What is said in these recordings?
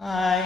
Hi.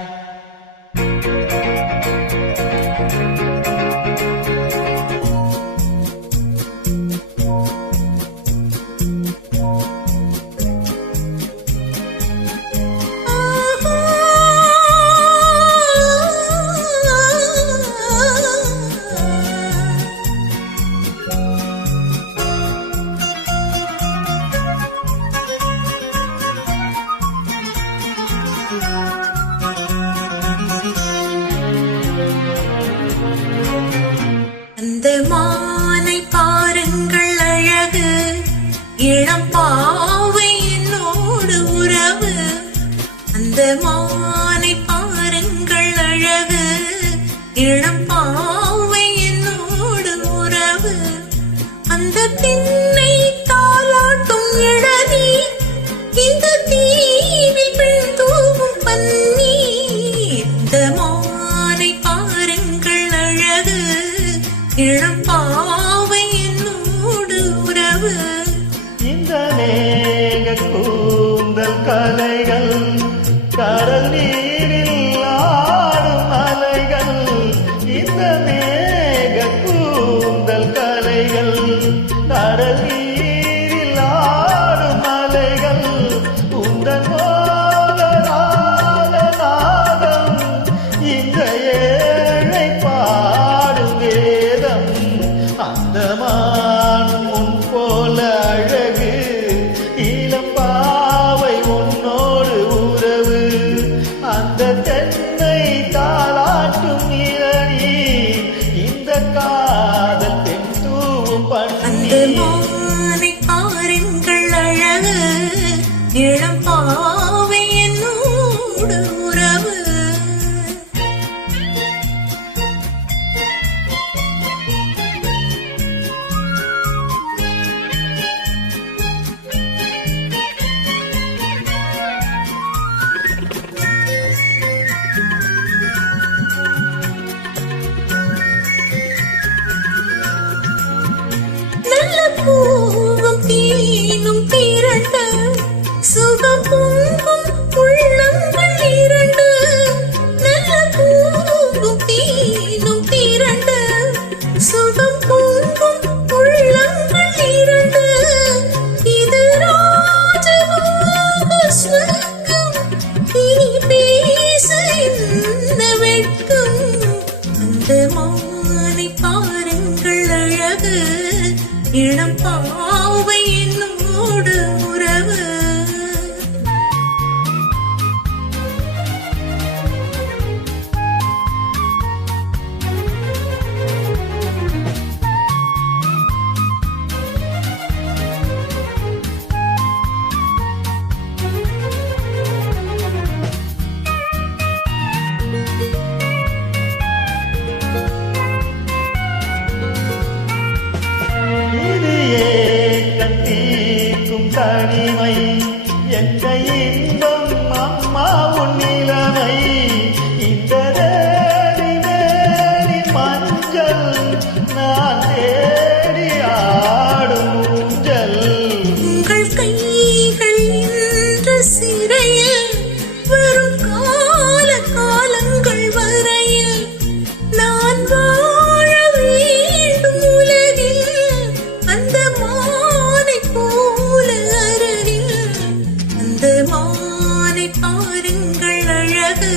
அந்த மானை பாருங்கள் அழகு, இளம் பாவை என்னோடு உறவு. அந்த மானை பாருங்கள் அழகு, இளம் பாவை என்னோடு உறவு. அந்த திண்ணை தாலாட்டும் இளநீ, இந்த தீவில் பெண் தூவும் பன்னி. இந்த மானை பாருங்கள் அழகு, இளம் பாவை என்னோடு உறவு. இந்த மேக கூந்தல் கலைகள், கடல் நீரில் ஆடும் அலைகள். இந்த மேக கூந்தல் கலைகள், கடல் நீரில் ஆடும் அலைகள். உந்தன் மோகனால நாதம் இந்த ஏழை பாடும் வேதம். அந்த மான் உன் போல அழகு, இளம் பாவை உன்னோடு உறவு. அந்த தென்னை தாளாட்டும் இளநீ, இந்த காதல் தென் தூவும் அந்த பண்ணி. மானை பாருங்கள் அழகு, இளம் பாவை என்னோடு உறவு. நல்ல பூவும் தீனும் திரண்ட, சுகம் பொங்கும் உள்ளங்கள் இரண்டு. நல்ல பூவும் தீனும் திரண்ட, சுகம் பொங்கும் உள்ளங்கள் இரண்டு. இது ராஜபோக சொர்க்கம், இனி பேச என்ன வெட்கம். அந்த மானை பாருங்கள் அழகு, இளம் பாவை என்னோடு உறவு. இது ஏக்கம் தீர்க்கும் தனிமை, எந்த இன்பம் அம்மா உன் நிலைமை. இந்த தேடி வேடி மஞ்சள், நான் தேடி ஆடும் ஊஞ்சல். உங்கள் கைகள் என்ற சிறையில் வரும் கால காலங்கள் வரையில் நான் வாழ வேண்டும் உலகில். அந்த மானை போல அருகில். அந்த மானை பாருங்கள் அழகு,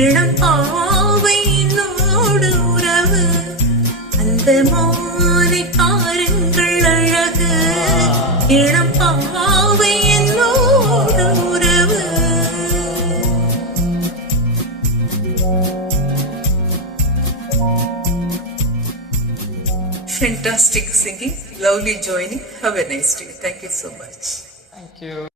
இளம் பாவை என்னோடு உறவு. அந்த மானை பாருங்கள் அழகு, இளம் பாவை என்னோடு உறவு. Fantastic singing, lovely joining. Have a nice day. Thank you so much. Thank you.